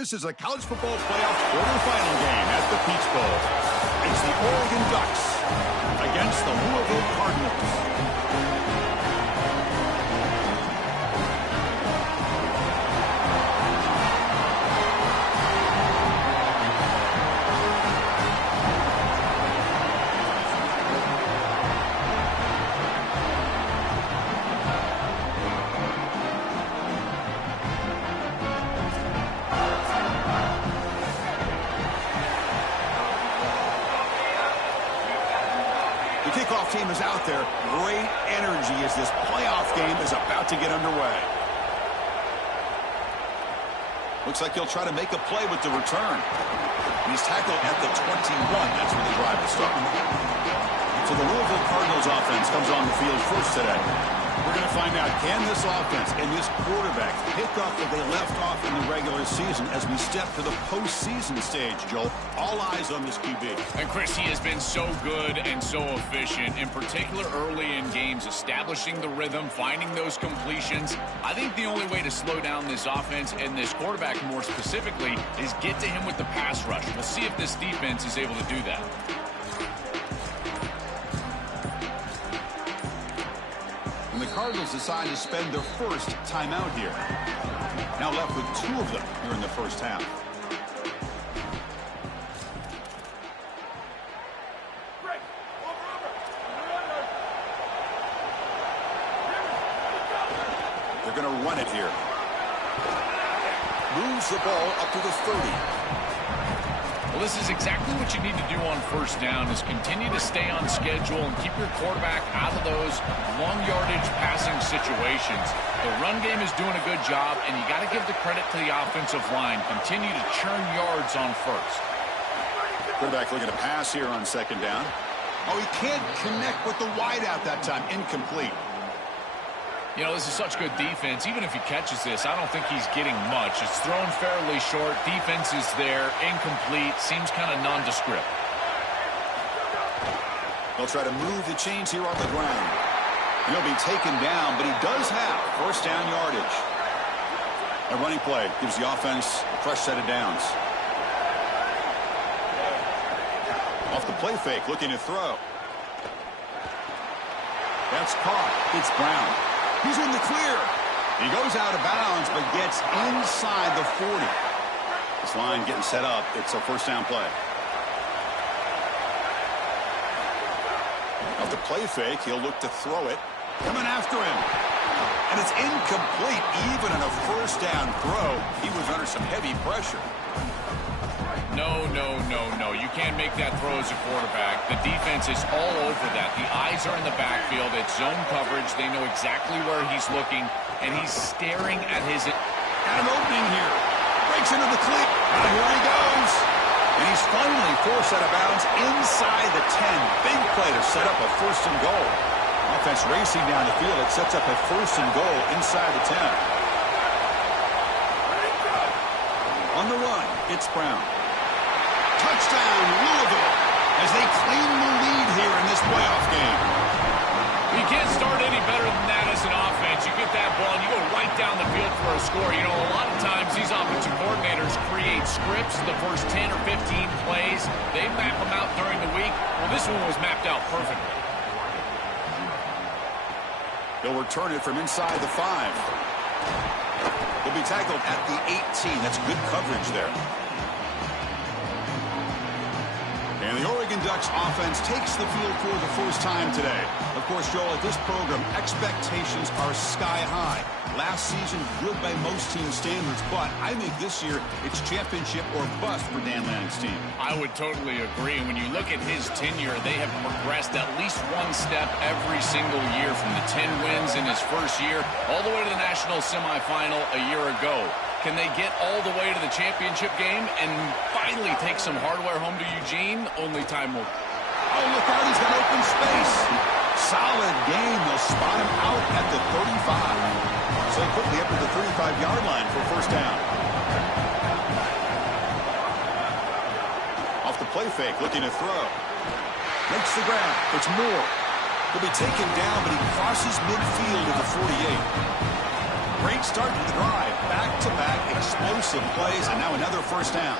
This is a college football playoff quarterfinal game at the Peach Bowl. It's the Oregon Ducks against the Louisville Cardinals. The kickoff team is out there. Great energy as this playoff game is about to get underway. Looks like he'll try to make a play with the return. He's tackled at the 21. That's where the drive will start. So the Louisville Cardinals offense comes on the field first today. We're going to find out, can this offense and this quarterback pick up where they left off in the regular season as we step to the postseason stage, Joel? All eyes on this QB. And Chris, he has been so good and so efficient, in particular early in games, establishing the rhythm, finding those completions. I think the only way to slow down this offense and this quarterback more specifically is get to him with the pass rush. We'll see if this defense is able to do that. And the Cardinals decide to spend their first timeout here. Now left with 2 of them here in the first half. They're going to run it here. Moves the ball up to the 30. Well, this is exactly what you need to do on first down, is continue to stay on schedule and keep your quarterback out of those long yardage passing situations. The run game is doing a good job, and you got to give the credit to the offensive line. Continue to churn yards on first. Quarterback looking to pass here on second down. Oh, he can't connect with the wideout that time. Incomplete. You know, this is such good defense. Even if he catches this, I don't think he's getting much. It's thrown fairly short. Defense is there. Incomplete. Seems kind of nondescript. They'll try to move the chains here on the ground. He'll be taken down, but he does have first down yardage. A running play gives the offense a fresh set of downs. Off the play fake, looking to throw. That's caught. It's Brown. He's in the clear. He goes out of bounds, but gets inside the 40. This line getting set up. It's a first down play. Off the play fake, he'll look to throw it. Coming after him. And it's incomplete. Even on a first down throw, he was under some heavy pressure. No. You can't make that throw as a quarterback. The defense is all over that. The eyes are in the backfield. It's zone coverage. They know exactly where he's looking, and he's staring at his... An opening here. Breaks into the cleat. And here he goes. And he's finally forced out of bounds inside the 10. Big play to set up a first and goal. Offense racing down the field. It sets up a first and goal inside the 10. On the run, it's Brown. Touchdown, Louisville, as they claim the lead here in this playoff game. You can't start any better than that as an offense. You get that ball, and you go right down the field for a score. You know, a lot of times these offensive coordinators create scripts, the first 10 or 15 plays. They map them out during the week. Well, this one was mapped out perfectly. They'll return it from inside the 5. He'll be tackled at the 18. That's good coverage there. And the Oregon Ducks offense takes the field for the first time today. Of course, Joel, at this program, expectations are sky high. Last season, good by most team standards, but I think this year it's championship or bust for Dan Lanning's team. I would totally agree. When you look at his tenure, they have progressed at least one step every single year, from the 10 wins in his first year all the way to the national semifinal a year ago. Can they get all the way to the championship game and finally take some hardware home to Eugene? Only time will. Oh, look out, he's got open space. Solid game. They'll spot him out at the 35. So quickly up to the 35-yard line for first down. Off the play fake, looking to throw. Makes the grab. It's Moore. He'll be taken down, but he crosses midfield at the 48. Great start to the drive. Back-to-back explosive plays, and now another first down.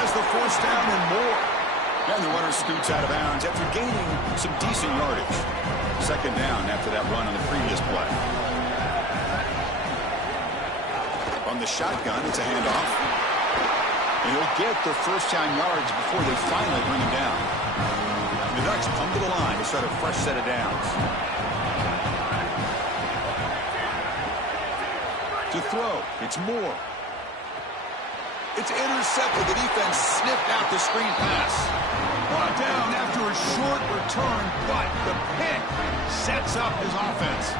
As the first down and more. And the runner scoots out of bounds after gaining some decent yardage. Second down after that run on the previous play. On the shotgun, it's a handoff. And he'll get the first down yards before they finally bring him down. The Ducks come to the line to start a fresh set of downs. To throw, it's Moore. It's intercepted. The defense sniffed out the screen pass. Brought down after a short return, but the pick sets up his offense.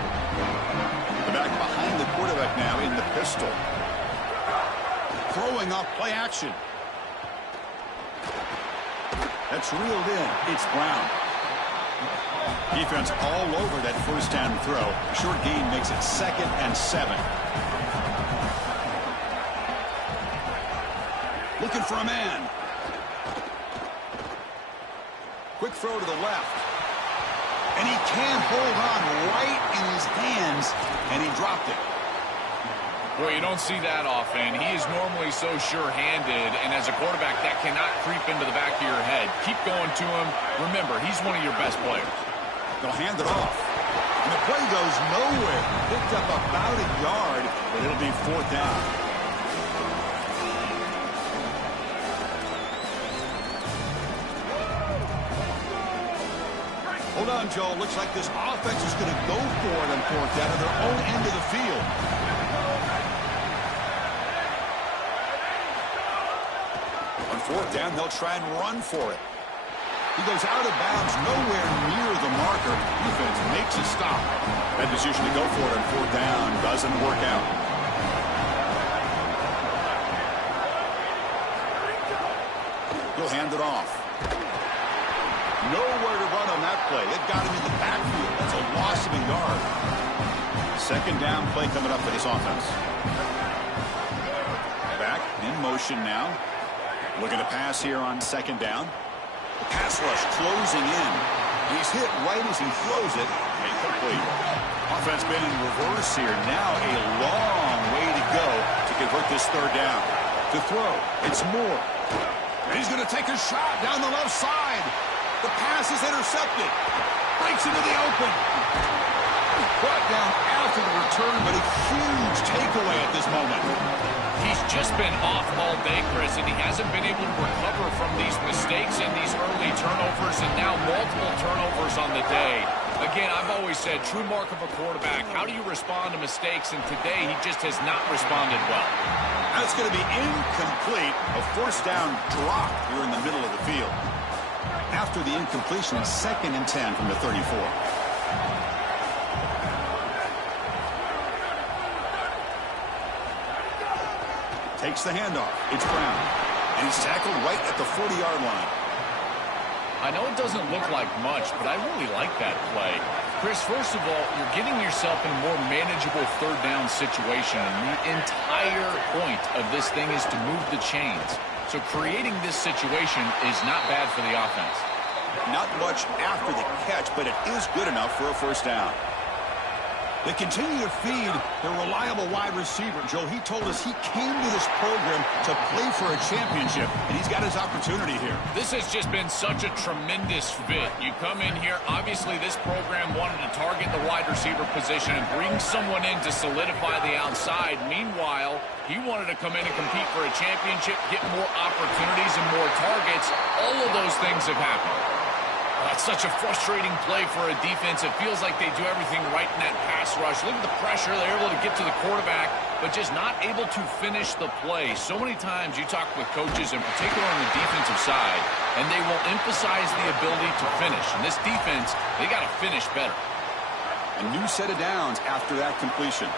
The back behind the quarterback now in the pistol. Throwing off play action. That's reeled in. It's Brown. Defense all over that first down throw. Short gain makes it 2nd and 7. Looking for a man. Quick throw to the left. And he can't hold on right in his hands, and he dropped it. Well, you don't see that often. He is normally so sure-handed, and as a quarterback, that cannot creep into the back of your head. Keep going to him. Remember, he's one of your best players. They'll hand it off. And the play goes nowhere. Picked up about a yard, but it'll be 4th down. Hold on, Joe. Looks like this offense is going to go for it on 4th down at their own end of the field. On 4th down, they'll try and run for it. He goes out of bounds, nowhere near the marker. Defense makes a stop. That decision to go for it on 4th down doesn't work out. He'll hand it off. Nowhere to run on that play. It got him in the backfield. That's a loss of a yard. Second down play coming up for this offense. Back in motion now. Looking to pass here on 2nd down. The pass rush closing in. He's hit right as he throws it. Incomplete. Offense been in reverse here. Now a long way to go to convert this 3rd down. To throw, it's Moore. And he's going to take a shot down the left side. The pass is intercepted. Breaks into the open. Brought down after the return, but a huge takeaway at this moment. He's just been off all day, Chris, and he hasn't been able to recover from these mistakes and these early turnovers, and now multiple turnovers on the day. Again, I've always said, true mark of a quarterback, how do you respond to mistakes? And today, he just has not responded well. That's going to be incomplete. A 1st down drop here in the middle of the field. After the incompletion, 2nd and 10 from the 34. Takes the handoff. It's Brown. And he's tackled right at the 40-yard line. I know it doesn't look like much, but I really like that play. Chris, first of all, you're getting yourself in a more manageable 3rd down situation. And the entire point of this thing is to move the chains. So creating this situation is not bad for the offense. Not much after the catch, but it is good enough for a 1st down. They continue to feed their reliable wide receiver. Joe, he told us he came to this program to play for a championship, and he's got his opportunity here. This has just been such a tremendous fit. You come in here, obviously this program wanted to target the wide receiver position and bring someone in to solidify the outside. Meanwhile, he wanted to come in and compete for a championship, get more opportunities and more targets. All of those things have happened. That's such a frustrating play for a defense. It feels like they do everything right in that pass rush. Look at the pressure. They're able to get to the quarterback, but just not able to finish the play. So many times you talk with coaches, in particular on the defensive side, and they will emphasize the ability to finish. And this defense, they got to finish better. A new set of downs after that completion.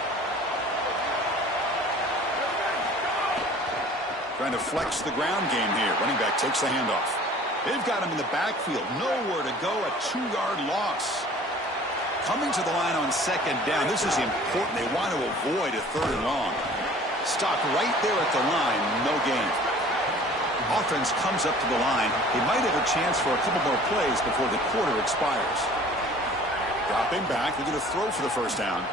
Trying to flex the ground game here. Running back takes the handoff. They've got him in the backfield. Nowhere to go. A 2-yard loss. Coming to the line on 2nd down. This is important. They want to avoid a 3rd and long. Stopped right there at the line. No gain. Offense comes up to the line. They might have a chance for a couple more plays before the quarter expires. Dropping back. They're going to throw for the first down.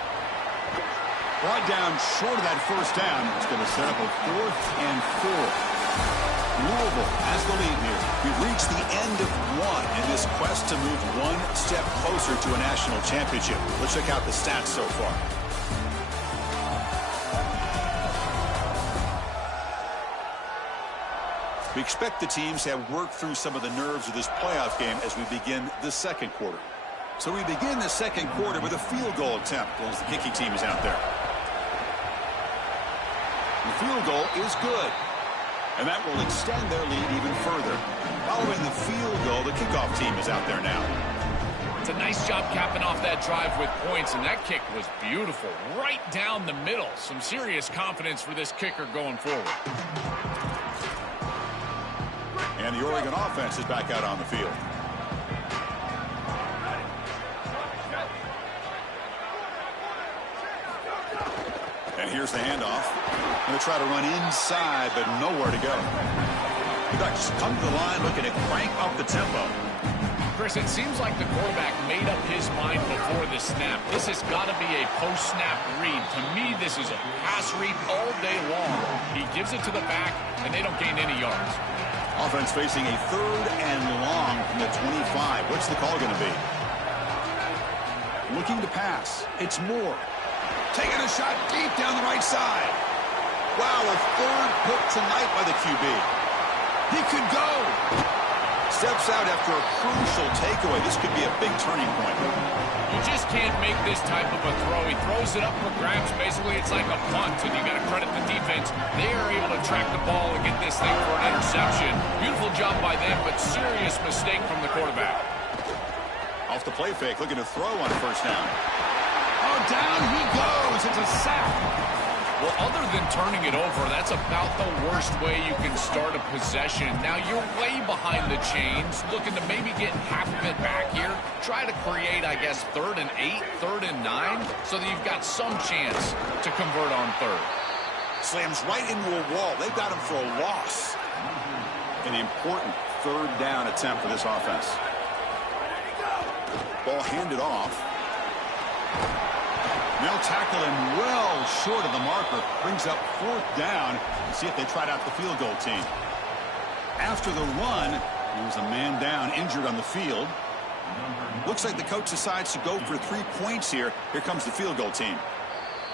Brought down short of that first down. It's going to set up a 4th and 4. Louisville has the lead here. We've reached the end of one in this quest to move one step closer to a national championship. Let's check out the stats so far. We expect the teams to have worked through some of the nerves of this playoff game as we begin the second quarter. So we begin the second quarter with a field goal attempt as the kicking team is out there. The field goal is good. And that will extend their lead even further. Following the field goal, the kickoff team is out there now. It's a nice job capping off that drive with points, and that kick was beautiful. Right down the middle. Some serious confidence for this kicker going forward. And the Oregon offense is back out on the field. And here's the handoff. Going to try to run inside, but nowhere to go. The Ducks come to the line looking to crank up the tempo. Chris, it seems like the quarterback made up his mind before the snap. This has got to be a post-snap read. To me, this is a pass read all day long. He gives it to the back, and they don't gain any yards. Offense facing a 3rd and long from the 25. What's the call going to be? Looking to pass. It's Moore. Taking a shot deep down the right side. Wow, a 3rd pick tonight by the QB. He could go. Steps out after a crucial takeaway. This could be a big turning point. You just can't make this type of a throw. He throws it up for grabs. Basically, it's like a punt, and you got to credit the defense. They are able to track the ball and get this thing for an interception. Beautiful job by them, but serious mistake from the quarterback. Off the play fake, looking to throw on first down. Oh, down he goes. It's a sack. Well, other than turning it over, that's about the worst way you can start a possession. Now, you're way behind the chains, looking to maybe get half of it back here. Try to create, I guess, 3rd and 8, 3rd and 9, so that you've got some chance to convert on 3rd. Slams right into a wall. They've got him for a loss. An important 3rd down attempt for this offense. Ball handed off. They'll tackle him well short of the marker. Brings up 4th down. Let's see if they tried out the field goal team. After the run, there was a man down, injured on the field. Looks like the coach decides to go for 3 points here. Here comes the field goal team.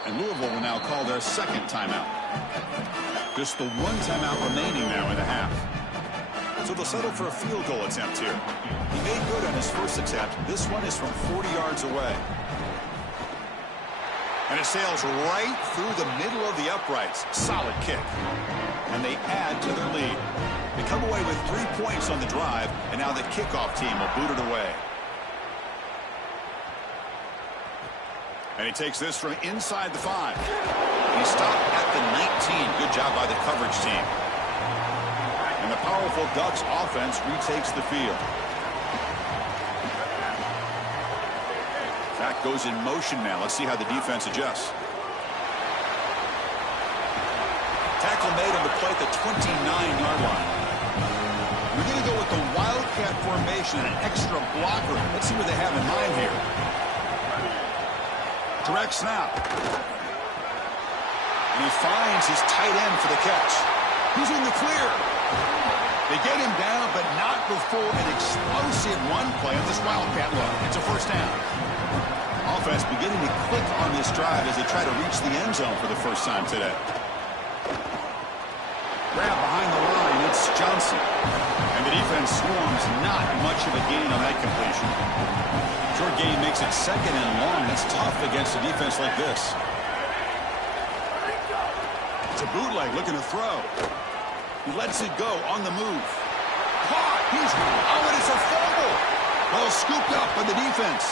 And Louisville will now call their 2nd timeout. Just the 1 timeout remaining now in the half. So they'll settle for a field goal attempt here. He made good on his first attempt. This one is from 40 yards away. And it sails right through the middle of the uprights. Solid kick. And they add to their lead. They come away with 3 points on the drive, and now the kickoff team will boot it away. And he takes this from inside the 5. He stopped at the 19. Good job by the coverage team. And the powerful Ducks offense retakes the field. Back goes in motion now. Let's see how the defense adjusts. Tackle made on the play at the 29-yard line. We're going to go with the Wildcat formation and an extra blocker. Let's see what they have in mind here. Direct snap. And he finds his tight end for the catch. He's in the clear. They get him down, but not before an explosive run play on this Wildcat look. It's a first down. Offense beginning to click on this drive as they try to reach the end zone for the first time today. Grab behind the line, it's Johnson. And the defense swarms, not much of a gain on that completion. Short gain makes it 2nd and long. That's tough against a defense like this. It's a bootleg looking to throw. He lets it go on the move. Caught! He's and it's a fumble! Well, scooped up by the defense.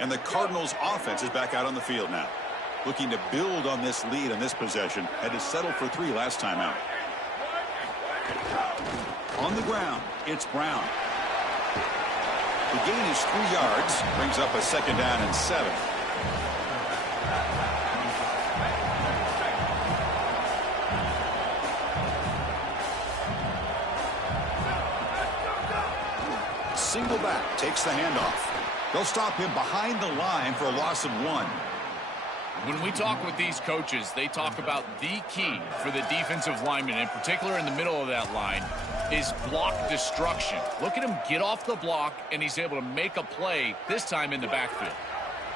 And the Cardinals offense is back out on the field now. Looking to build on this lead on this possession. Had to settle for 3 last time out. On the ground, it's Brown. The gain is 3 yards. Brings up a 2nd down and 7. Single back, takes the handoff. They'll stop him behind the line for a loss of 1. When we talk with these coaches, they talk about the key for the defensive lineman, in particular in the middle of that line, is block destruction. Look at him get off the block, and he's able to make a play, this time in the backfield.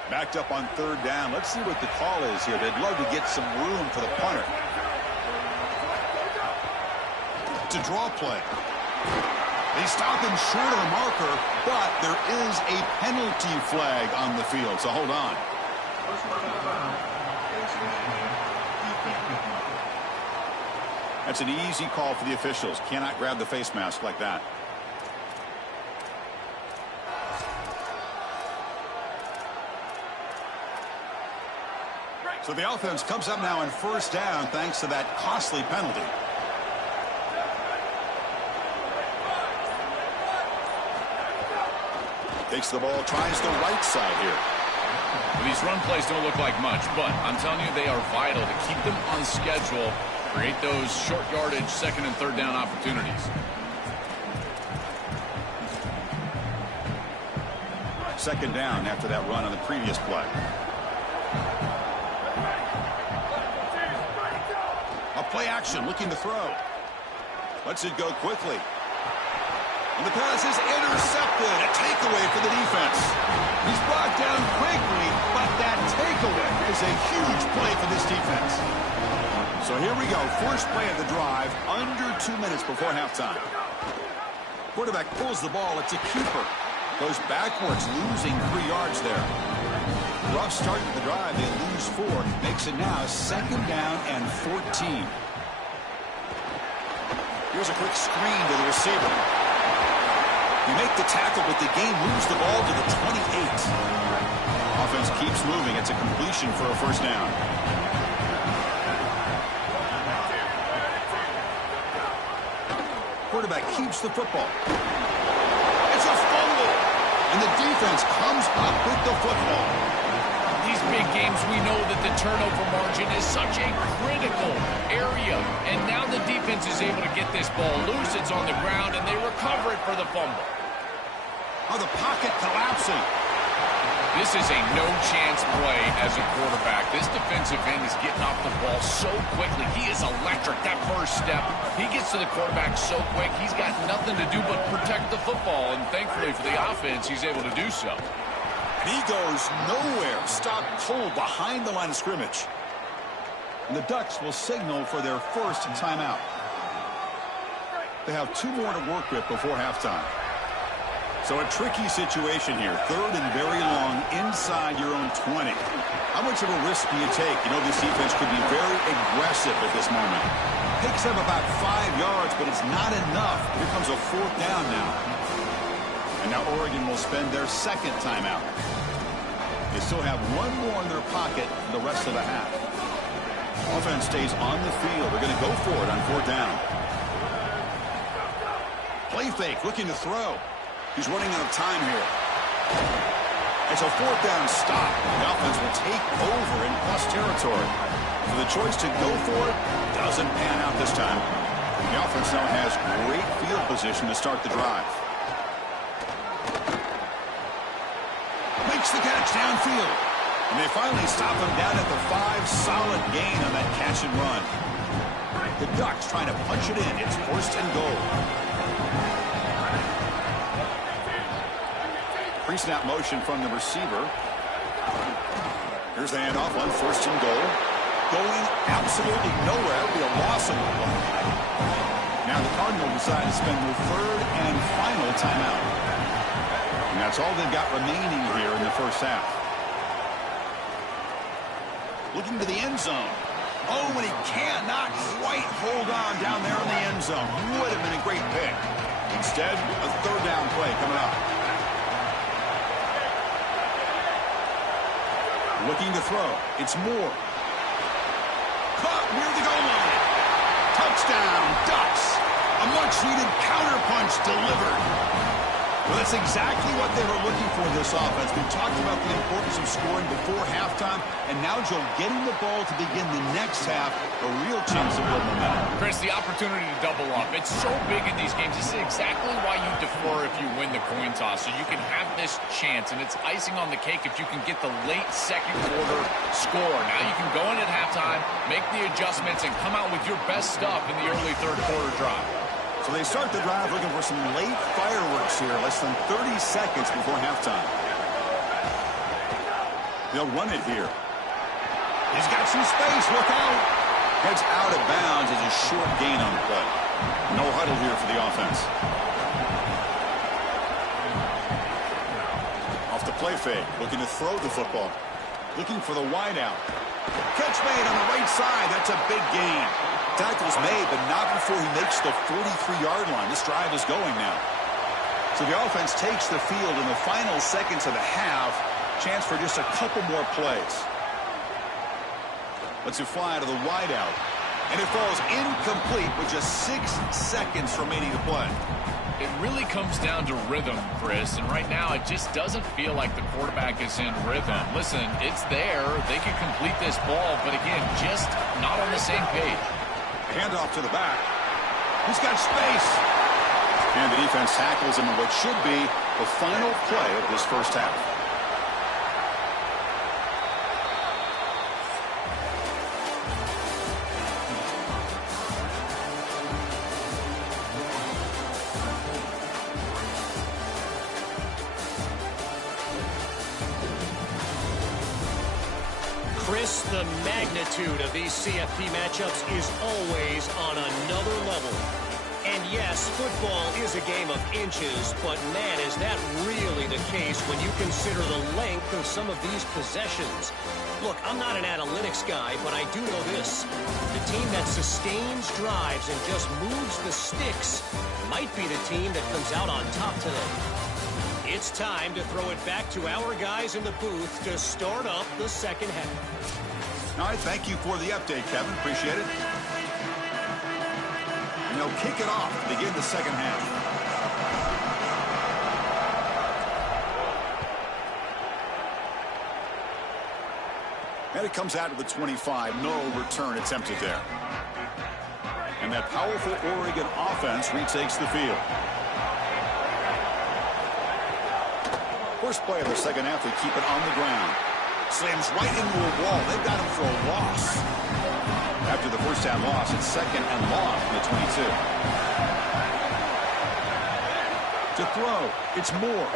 Backed up on 3rd down. Let's see what the call is here. They'd love to get some room for the punter. To draw play. They stop him short of the marker, but there is a penalty flag on the field, so hold on. That's an easy call for the officials. Cannot grab the face mask like that. So the offense comes up now in 1st down thanks to that costly penalty. Takes the ball, tries the right side here. Well, these run plays don't look like much, but I'm telling you, they are vital to keep them on schedule, create those short yardage 2nd and 3rd down opportunities. 2nd down after that run on the previous play. A play action, looking to throw. Lets it go quickly. And the pass is intercepted. A takeaway for the defense. He's brought down quickly, but that takeaway is a huge play for this defense. So here we go. First play of the drive, under 2 minutes before halftime. Quarterback pulls the ball. It's a keeper. Goes backwards, losing 3 yards there. Rough start to the drive. They lose 4. Makes it now 2nd down and 14. Here's a quick screen to the receiver. You make the tackle, but the game moves the ball to the 28. Offense keeps moving. It's a completion for a 1st down. Quarterback keeps the football. It's a fumble. And the defense comes up with the football. These big games, we know that the turnover margin is such a critical area. And now the defense is able to get this ball loose. It's on the ground, and they recover it for the fumble. Oh, the pocket collapsing. This is a no-chance play as a quarterback. This defensive end is getting off the ball so quickly. He is electric, that first step. He gets to the quarterback so quick, he's got nothing to do but protect the football. And thankfully for the offense, he's able to do so. And he goes nowhere. Stopped cold behind the line of scrimmage. And the Ducks will signal for their 1st timeout. They have 2 more to work with before halftime. So a tricky situation here. 3rd and very long inside your own 20. How much of a risk do you take? You know, this defense could be very aggressive at this moment. Picks up about 5 yards, but it's not enough. Here comes a 4th down now. And now Oregon will spend their 2nd timeout. They still have 1 more in their pocket for the rest of the half. Offense stays on the field. They're going to go for it on 4th down. Play fake, looking to throw. He's running out of time here. It's a 4th down stop. The offense will take over in plus territory. So the choice to go for it doesn't pan out this time. The offense now has great field position to start the drive. Makes the catch downfield. And they finally stop him down at the 5. Solid gain on that catch and run. The Ducks trying to punch it in. It's 1st and goal. Pre-snap motion from the receiver. Here's the handoff on 1st and goal. Going absolutely nowhere. It'll be a loss of the ball. Now the Cardinals decide to spend their 3rd and final timeout. And that's all they've got remaining here in the 1st half. Looking to the end zone. Oh, and he cannot quite hold on down there in the end zone. Would have been a great pick. Instead, a 3rd down play coming up. Looking to throw. It's Moore. Caught near the goal line. Touchdown, Ducks. A much-needed counterpunch delivered. Well, that's exactly what they were looking for in this offense. We talked about the importance of scoring before halftime, and now, Joe, getting the ball to begin the next half, a real chance to build momentum. Chris, the opportunity to double up. It's so big in these games. This is exactly why you defer if you win the coin toss, so you can have this chance, and it's icing on the cake if you can get the late second quarter score. Now you can go in at halftime, make the adjustments, and come out with your best stuff in the early third quarter drive. So they start the drive looking for some late fireworks here, less than 30 seconds before halftime. They'll run it here. He's got some space. Look out. Heads out of bounds as a short gain on the play. No huddle here for the offense. Off the play fake. Looking to throw the football. Looking for the wide out. Catch made on the right side. That's a big gain. Tackle's made, but not before he makes the 43-yard line. This drive is going now. So the offense takes the field in the final seconds of the half. Chance for just a couple more plays. Lets it fly to the wideout. And it falls incomplete with just 6 seconds remaining to play. It really comes down to rhythm, Chris, and right now it just doesn't feel like the quarterback is in rhythm. Listen, it's there. They can complete this ball, but again, just not on the same page. Handoff to the back. He's got space. And the defense tackles him in what should be the final play of this first half. Chris, the magnitude of these CFP matchups is always on another level. And yes, football is a game of inches, but man, is that really the case when you consider the length of some of these possessions. Look, I'm not an analytics guy, but I do know this. The team that sustains drives and just moves the sticks might be the team that comes out on top today. It's time to throw it back to our guys in the booth to start up the second half. All right, thank you for the update, Kevin. Appreciate it. And they'll kick it off to begin the second half. And it comes out of the 25. No return attempted there. And that powerful Oregon offense retakes the field. First play of the second half, they keep it on the ground. Slams right into a wall. They've got him for a loss. After the first half loss, it's second and long from the 22. To throw, it's Moore.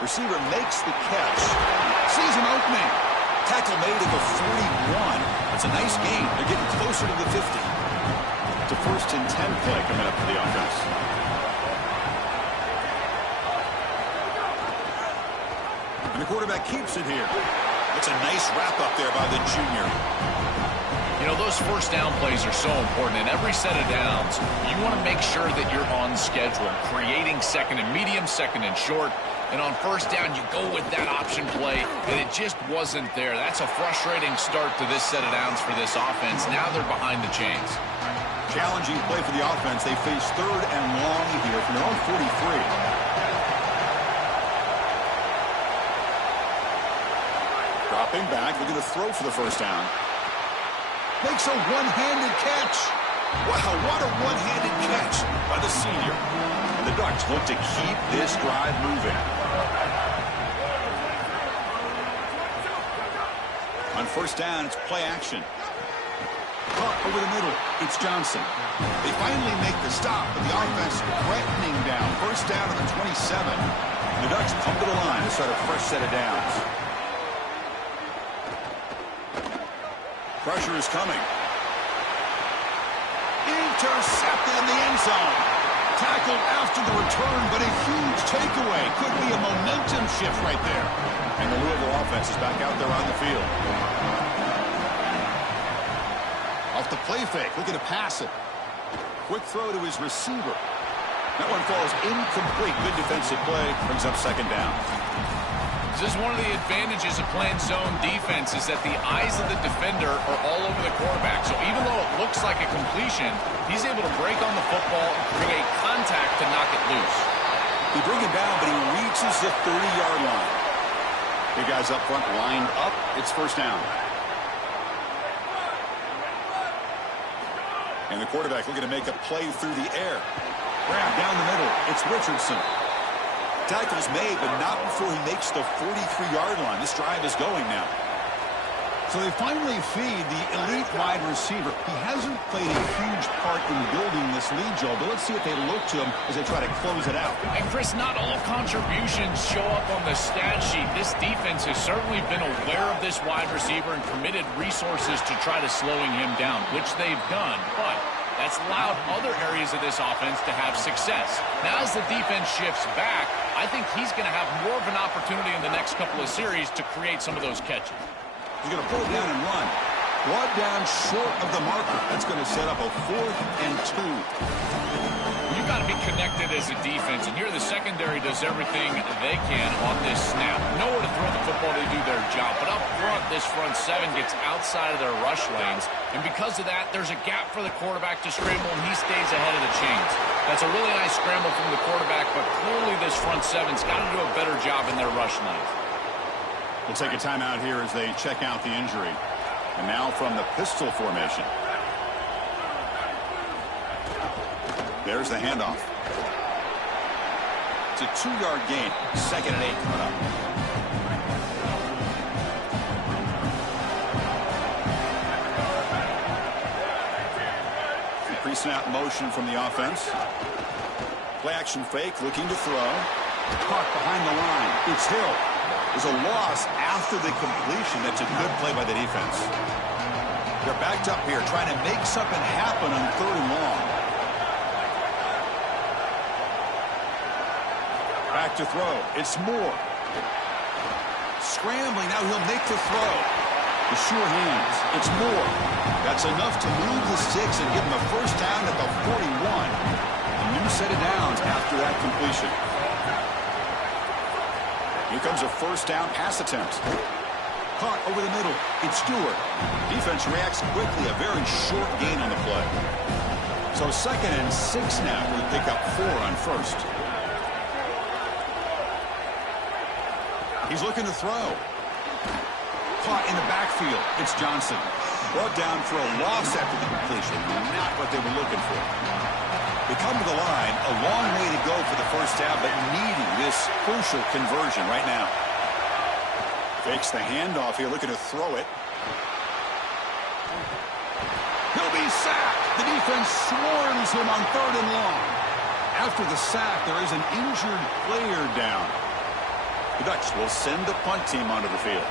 Receiver makes the catch. Sees an opening. Tackle made at the 41. It's a nice gain. They're getting closer to the 50. It's a 1st and 10 play coming up for the offense. And the quarterback keeps it here. It's a nice wrap-up there by the junior. You know, those first down plays are so important. In every set of downs, you want to make sure that you're on schedule, creating second and medium, second and short. And on first down, you go with that option play, and it just wasn't there. That's a frustrating start to this set of downs for this offense. Now they're behind the chains. Challenging play for the offense. They face 3rd and long here from their own 43. Dropping back, looking to throw for the first down. Makes a one-handed catch. Wow, what a one-handed catch by the senior. And the Ducks look to keep this drive moving. On first down, it's play action. Caught over the middle, it's Johnson. They finally make the stop, but the offense threatening down. First down to the 27. And the Ducks come to the line to start a fresh set of downs. Pressure is coming. Intercepted in the end zone. Tackled after the return, but a huge takeaway. Could be a momentum shift right there. And the Louisville offense is back out there on the field. Off the play fake, looking to pass it. Quick throw to his receiver. That one falls incomplete. Good defensive play. Brings up second down. This is one of the advantages of playing zone defense is that the eyes of the defender are all over the quarterback. So even though it looks like a completion, he's able to break on the football and create contact to knock it loose. He brings him down, but he reaches the 30-yard line. The guys up front lined up. It's first down. And the quarterback looking to make a play through the air. Grab down the middle. It's Richardson. Tackle's made, but not before he makes the 43-yard line. This drive is going now. So they finally feed the elite wide receiver. He hasn't played a huge part in building this lead, Joe, but let's see if they look to him as they try to close it out. And, Chris, not all contributions show up on the stat sheet. This defense has certainly been aware of this wide receiver and committed resources to try to slowing him down, which they've done, but that's allowed other areas of this offense to have success. Now, as the defense shifts back, I think he's going to have more of an opportunity in the next couple of series to create some of those catches. He's going to pull it down and run. Brought down short of the marker. That's going to set up a 4th and 2. You've got to be connected as a defense, and here the secondary does everything they can on this snap. Nowhere to throw the football to do their job, but up front, this front seven gets outside of their rush lanes, and because of that, there's a gap for the quarterback to scramble, and he stays ahead of the chains. That's a really nice scramble from the quarterback, but clearly this front seven's got to do a better job in their rush lanes. We'll take a timeout here as they check out the injury. And now from the pistol formation. There's the handoff. It's a 2-yard gain. 2nd and 8 coming up. Pre-snap motion from the offense. Play action fake, looking to throw. Caught behind the line. It's Hill. There's a loss after the completion. That's a good play by the defense. They're backed up here, trying to make something happen on 3rd and long. Back to throw. It's Moore. Scrambling. Now he'll make the throw. The sure hands. It's Moore. That's enough to move the sticks and give him a first down at the 41. A new set of downs after that completion. Here comes a first down pass attempt. Caught over the middle. It's Stewart. Defense reacts quickly. A very short gain on the play. So 2nd and 6 now. We pick up 4 on first. He's looking to throw. Caught in the backfield. It's Johnson. Brought down for a loss after the completion. Not what they were looking for. They come to the line, a long way to go for the first down, but needing this crucial conversion right now. Fakes the handoff here, looking to throw it. He'll be sacked. The defense swarms him on 3rd and long. After the sack, there is an injured player down. The Ducks will send the punt team onto the field.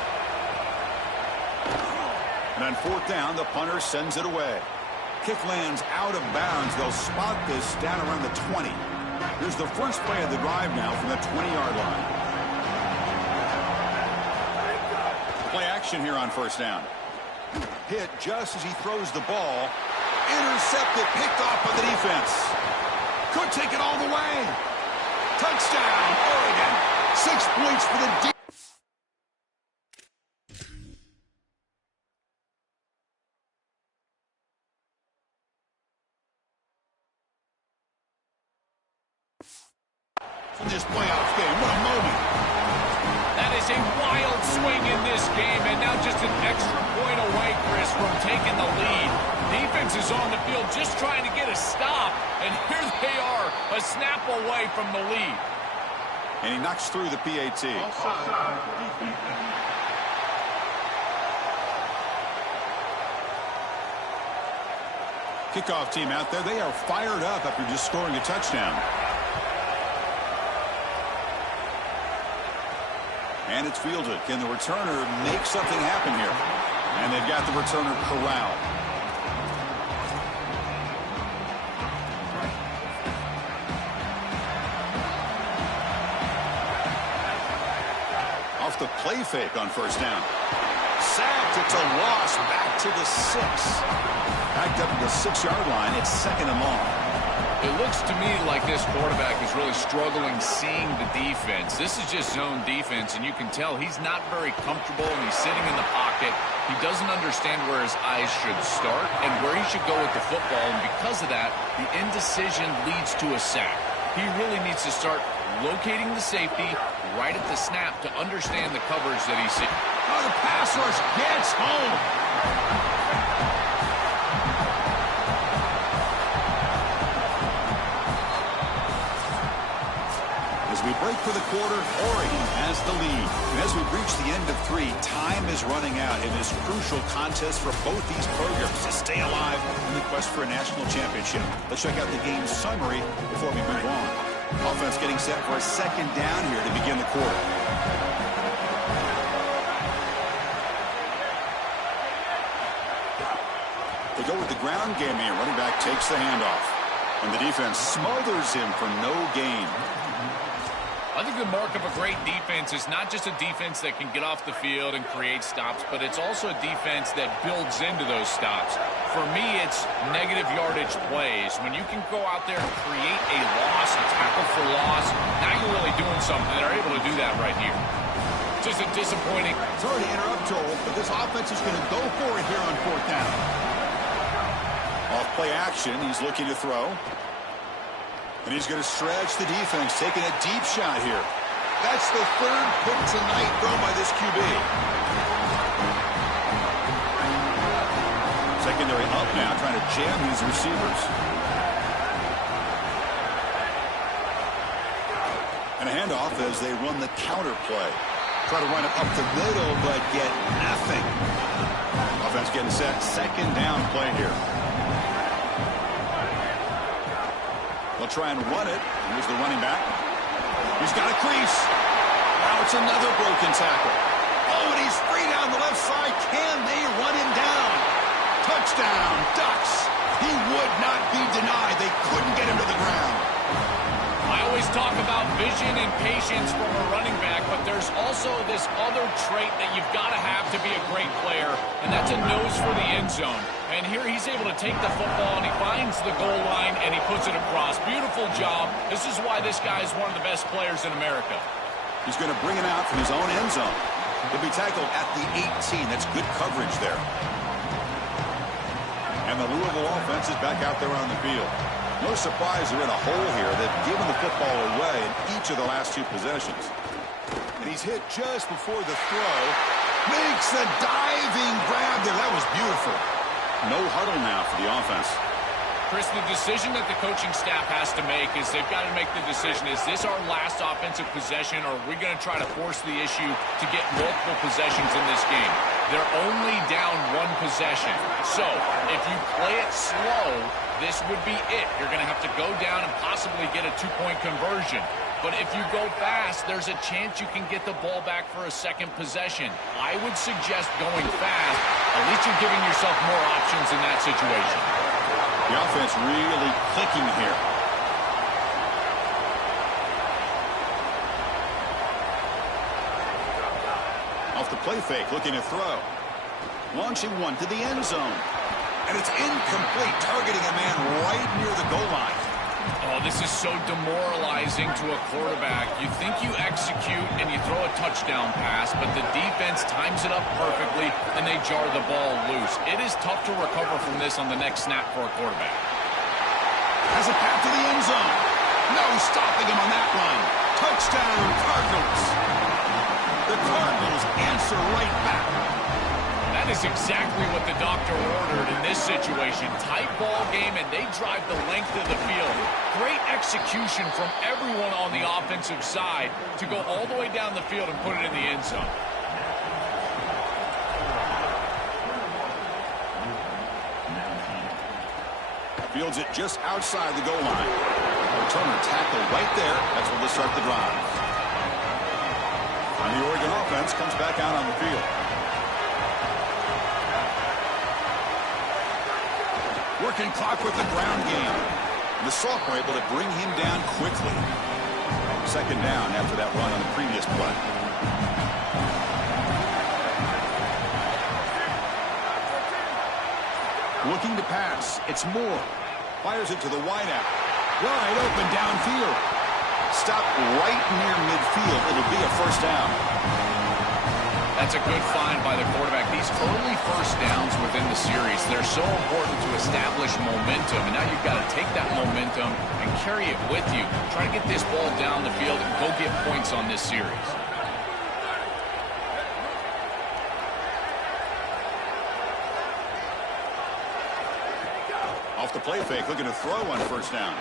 And on 4th down, the punter sends it away. Kick lands out of bounds. They'll spot this down around the 20. Here's the first play of the drive now from the 20-yard line. Play action here on first down. Hit just as he throws the ball. Intercepted, picked off by the defense. Could take it all the way. Touchdown, Oregon. 6 points for the defense. In this playoff game. What a moment. That is a wild swing in this game, and now just an extra point away, Chris, from taking the lead. Defense is on the field just trying to get a stop, and here they are, a snap away from the lead. And he knocks through the PAT. Kickoff team out there. They are fired up after just scoring a touchdown. And it's fielded. Can the returner make something happen here? And they've got the returner corralled. Off the play fake on first down. Sacked. It's a loss back to the 6. Backed up to the 6-yard line. It's 2nd and long. It looks to me like this quarterback is really struggling seeing the defense. This is just zone defense, and you can tell he's not very comfortable, and he's sitting in the pocket. He doesn't understand where his eyes should start and where he should go with the football, and because of that, the indecision leads to a sack. He really needs to start locating the safety right at the snap to understand the coverage that he's seeing. Oh, the pass rush gets home. We break for the quarter. Oregon has the lead. And as we reach the end of 3, time is running out in this crucial contest for both these programs to stay alive in the quest for a national championship. Let's check out the game summary before we move on. Offense getting set for a second down here to begin the quarter. They go with the ground game here. Running back takes the handoff. And the defense smothers him for no gain. I think the mark of a great defense is not just a defense that can get off the field and create stops, but it's also a defense that builds into those stops. For me, it's negative yardage plays. When you can go out there and create a loss, a tackle for loss, now you're really doing something. They're able to do that right here. Just a disappointing. Sorry to interrupt, Joel, but this offense is going to go for it here on 4th down. Off play action, he's looking to throw. And he's going to stretch the defense, taking a deep shot here. That's the 3rd pick tonight thrown by this QB. Secondary up now, trying to jam these receivers. And a handoff as they run the counter play. Try to run it up the middle, but get nothing. Offense getting set. 2nd down play here. They'll try and run it. Here's the running back. He's got a crease. Now it's another broken tackle. Oh, and he's free down the left side. Can they run him down? Touchdown, Ducks. He would not be denied. They couldn't get him to the ground. I always talk about vision and patience from a running back, but there's also this other trait that you've got to have to be a great player, and that's a nose for the end zone. And here he's able to take the football, and he finds the goal line, and he puts it across. Beautiful job. This is why this guy is one of the best players in America. He's going to bring it out from his own end zone. He'll be tackled at the 18. That's good coverage there. And the Louisville offense is back out there on the field. No surprise they're in a hole here. They've given the football away in each of the last 2 possessions. And he's hit just before the throw. Makes the diving grab there. That was beautiful. No huddle now for the offense. Chris, the decision that the coaching staff has to make is they've got to make the decision, is this our last offensive possession, or are we going to try to force the issue to get multiple possessions in this game? They're only down 1 possession. So if you play it slow, this would be it. You're going to have to go down and possibly get a 2-point conversion. But if you go fast, there's a chance you can get the ball back for a 2nd possession. I would suggest going fast. At least you're giving yourself more options in that situation. The offense really clicking here. Off the play fake, looking to throw. Launching one to the end zone. And it's incomplete, targeting a man right near the goal line. Oh, this is so demoralizing to a quarterback. You think you execute and you throw a touchdown pass, but the defense times it up perfectly and they jar the ball loose. It is tough to recover from this on the next snap for a quarterback. Has a path to the end zone. No stopping him on that run. Touchdown, Cardinals. The Cardinals answer right back. That is exactly what the doctor ordered in this situation. Tight ball game, and they drive the length of the field. Great execution from everyone on the offensive side to go all the way down the field and put it in the end zone. Fields it just outside the goal line. Turner tackled right there. That's where they start the drive. And the Oregon offense comes back out on the field. Working clock with the ground game. The Salk were able to bring him down quickly. 2nd down after that run on the previous play. Looking to pass. It's Moore. Fires it to the wideout. Wide open downfield. Stop right near midfield. It'll be a first down. That's a good find by the quarterback. These early first downs within the series, they're so important to establish momentum. And now you've got to take that momentum and carry it with you. Try to get this ball down the field and go get points on this series. Off the play fake, looking to throw on first down.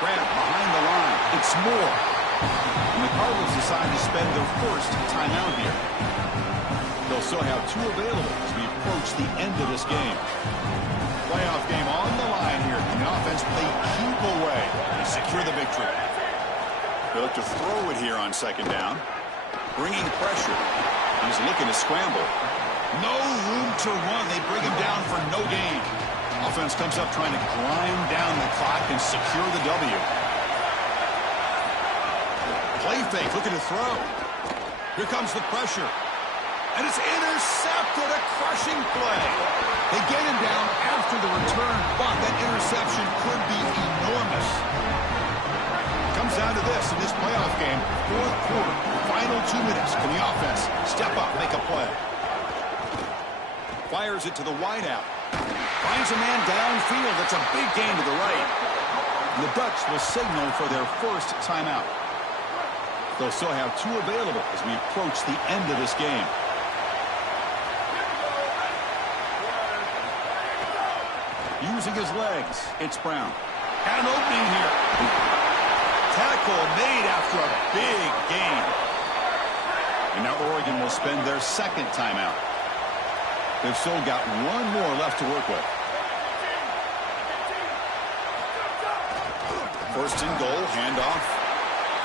Grant behind the line. It's Moore. And the Cardinals decide to spend their first timeout here. They'll still have 2 available as we approach the end of this game. Playoff game on the line here. And the offense played keep away to secure the victory. They look to throw it here on second down. Bringing pressure. He's looking to scramble. No room to run. They bring him down for no gain. Offense comes up trying to grind down the clock and secure the W. Play fake, looking to throw. Here comes the pressure. And it's intercepted, a crushing play. They get him down after the return, but that interception could be enormous. It comes down to this in this playoff game. Fourth quarter, final 2 minutes. Can the offense step up, make a play? Fires it to the wideout. Finds a man downfield. That's a big gain to the right. And the Ducks will signal for their first timeout. They'll still have 2 available as we approach the end of this game. Using his legs, it's Brown. Got an opening here. Tackle made after a big gain. And now Oregon will spend their second timeout. They've still got 1 more left to work with. First and goal, handoff.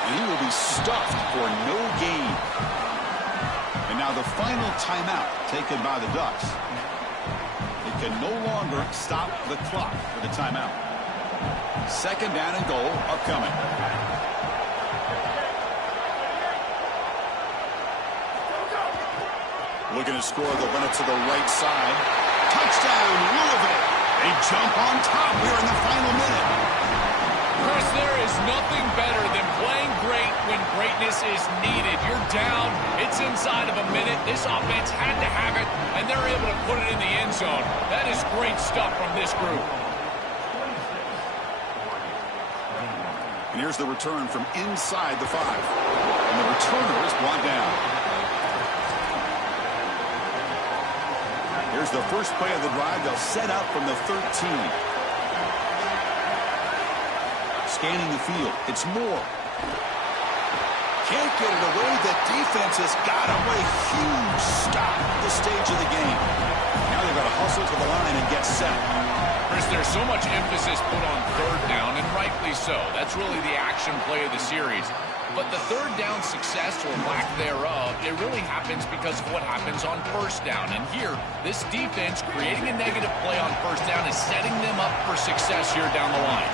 And he will be stuffed for no gain. And now the final timeout taken by the Ducks. It can no longer stop the clock for the timeout. Second down and goal upcoming. Looking to score, they'll run it to the right side. Touchdown, Louisville. They jump on top here in the final minute. Chris, there is nothing better than playing great when greatness is needed. You're down. It's inside of a minute. This offense had to have it, and they're able to put it in the end zone. That is great stuff from this group. And here's the return from inside the 5. And the returner is brought down. Here's the first play of the drive. They'll set up from the 13. Scanning the field. It's Moore. Can't get it away. The defense has got away. Huge stop at this stage of the game. Now they've got to hustle to the line and get set. Chris, there's so much emphasis put on third down, and rightly so. That's really the action play of the series. But the third down success or lack thereof, it really happens because of what happens on first down. And here, this defense creating a negative play on first down is setting them up for success here down the line.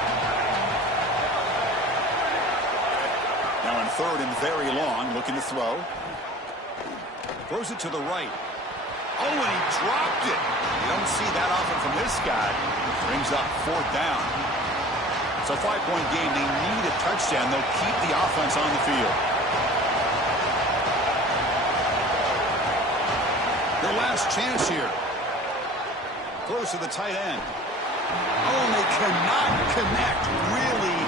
Now in third and very long, looking to throw. Throws it to the right. Oh, and he dropped it. You don't see that often from this guy. Brings up fourth down. It's a 5-point game. They need a touchdown. They'll keep the offense on the field. Their last chance here. Throws to the tight end. Oh, and they cannot connect. Really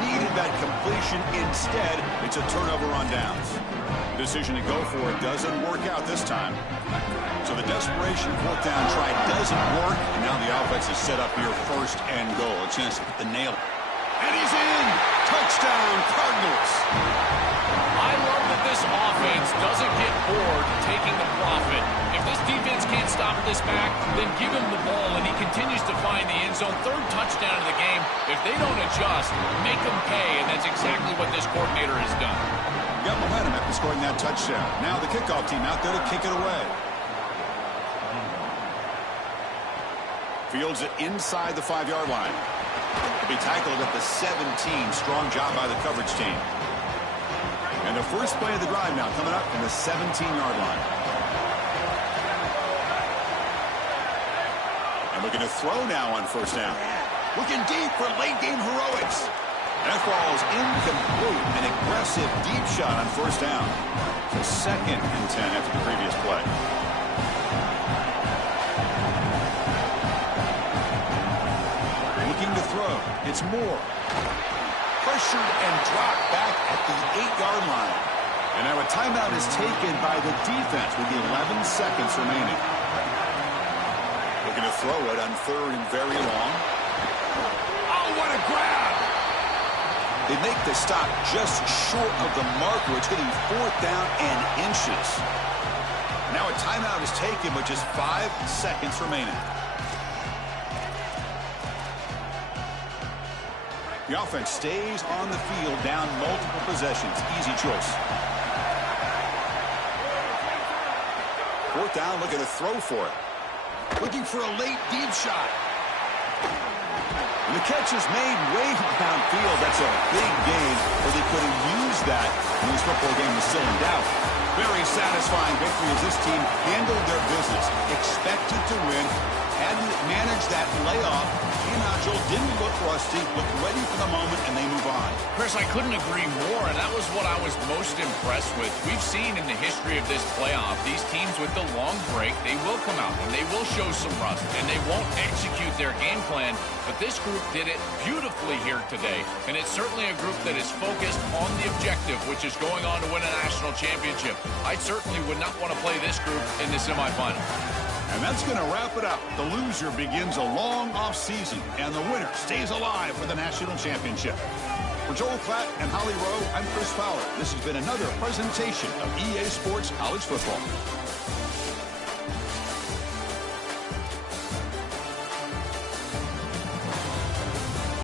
needed that completion. Instead, it's a turnover on downs. The decision to go for it doesn't work out this time. So the desperation fourth down try doesn't work. And now the offense is set up here first and goal. A chance to hit the nail. And he's in. Touchdown, Cardinals. I love that this offense doesn't get bored taking the profit. If this defense can't stop this back, then give him the ball, and he continues to find the end zone. Third touchdown of the game. If they don't adjust, make them pay, and that's exactly what this coordinator has done. Got momentum after scoring that touchdown. Now the kickoff team out there to kick it away. Fields it inside the 5-yard line. He'll be tackled at the 17. Strong job by the coverage team. And the first play of the drive now coming up in the 17-yard line. And looking to throw now on first down. Looking deep for late-game heroics. That ball is incomplete. An aggressive deep shot on first down. It's 2nd and 10 after the previous play. Looking to throw. It's Moore. Pressured and dropped back at the 8-yard line. And now a timeout is taken by the defense with 11 seconds remaining. Looking to throw it on 3rd and very long. Oh, what a grab! They make the stop just short of the marker. It's getting 4th down and inches. Now a timeout is taken with just 5 seconds remaining. The offense stays on the field, down multiple possessions. Easy choice. 4th down, looking to throw for it. Looking for a late deep shot. And the catch is made way downfield. That's a big gain, or they could have used that when this football game was still in doubt. Very satisfying victory as this team handled their business. Expected to win. Hadn't managed that layoff. Joel didn't look rusty, looked ready for the moment, and they move on. Chris, I couldn't agree more, and that was what I was most impressed with. We've seen in the history of this playoff, these teams with the long break, they will come out, and they will show some rust, and they won't execute their game plan, but this group did it beautifully here today, and it's certainly a group that is focused on the objective, which is going on to win a national championship. I certainly would not want to play this group in the semifinal. And that's going to wrap it up. The loser begins a long off-season, and the winner stays alive for the national championship. For Joel Klatt and Holly Rowe, I'm Chris Fowler. This has been another presentation of EA Sports College Football.